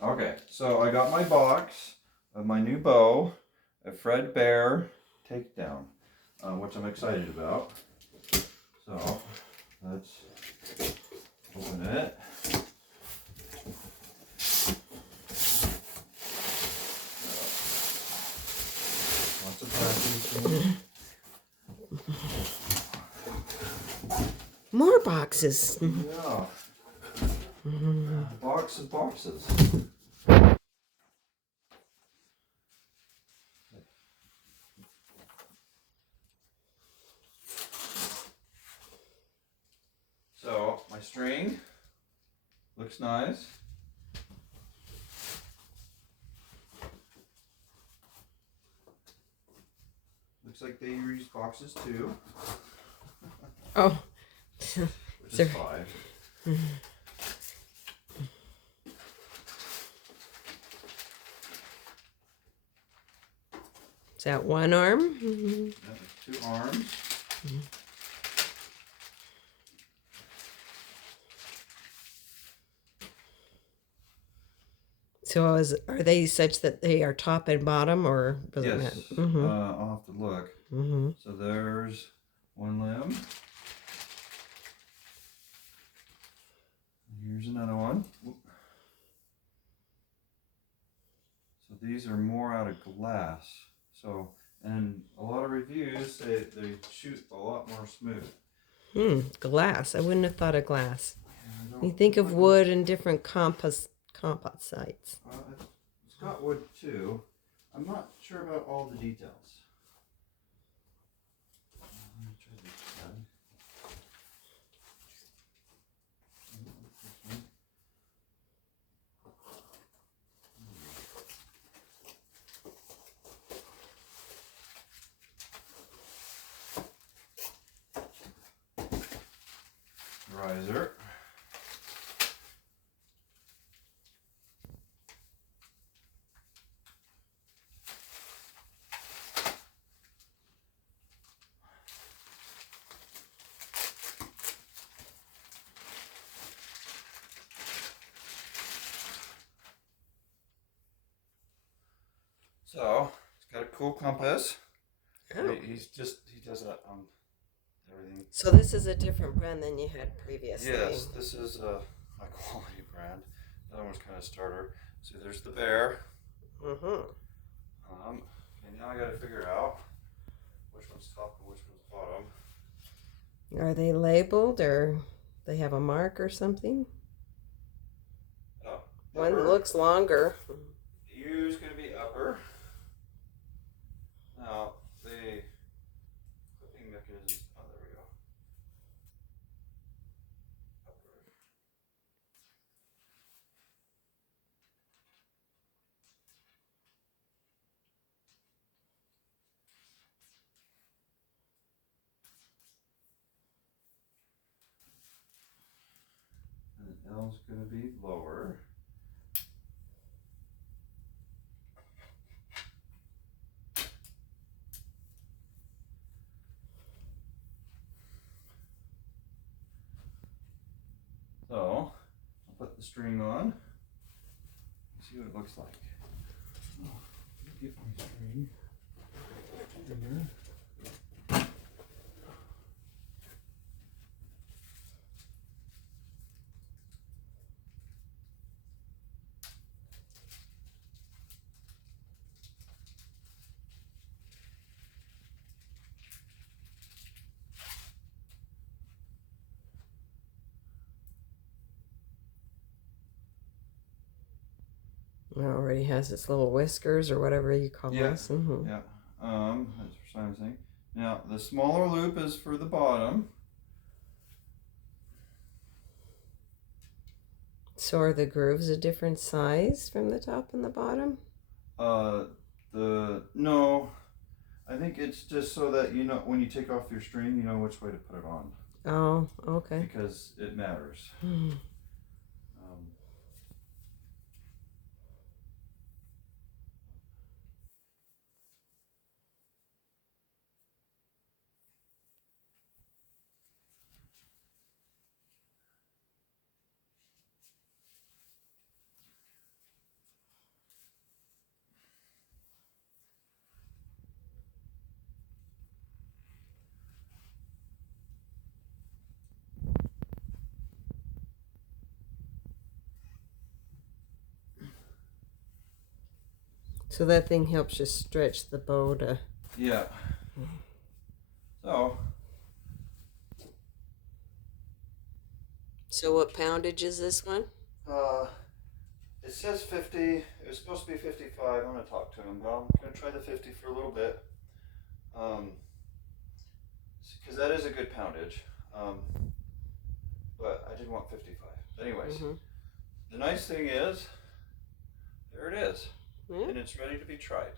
Okay, so I got my box of my new bow, a Fred Bear TakeDown, which I'm excited about. So let's open it. Lots of packaging. More boxes. Yeah. Box of boxes. So my string looks nice. Looks like they use boxes too. Oh. Which is 5. Is that one arm? Yeah, 2 arms. So are they such that they are top and bottom, or does it Yes. matter? I'll have to look. So there's one limb. Here's another one. So these are more out of glass. So, and a lot of reviews say they shoot a lot more smooth. Glass. I wouldn't have thought of glass. Yeah, You think of wood and different composites. It's got wood too. I'm not sure about all the details. Let me try this side. Riser. So it's got a cool compass. Oh. He does that on everything. So this is a different brand than you had previously. Yes, this is a high quality brand. The other one's kind of starter. So there's the bear. Okay, now I got to figure out which one's top and which one's bottom. Are they labeled, or they have a mark or something? Oh, one looks longer. U is going to be upper. Now the clipping mechanism. Oh, there we go. Upper. And L is going to be lower. So I'll put the string on. See what it looks like. Oh, get my string. Here. It already has its little whiskers or whatever you call those. Yeah. That's for silencing. Now the smaller loop is for the bottom. So are the grooves a different size from the top and the bottom? No, I think it's just so that you know when you take off your string, you know which way to put it on. Oh, okay. Because it matters. So that thing helps you stretch the bow to... Yeah. So. So what poundage is this one? It says 50. It was supposed to be 55. I'm gonna talk to him, but I'm gonna try the 50 for a little bit. Because that is a good poundage. But I did want 55. Anyways, the nice thing is, there it is, and it's ready to be tried.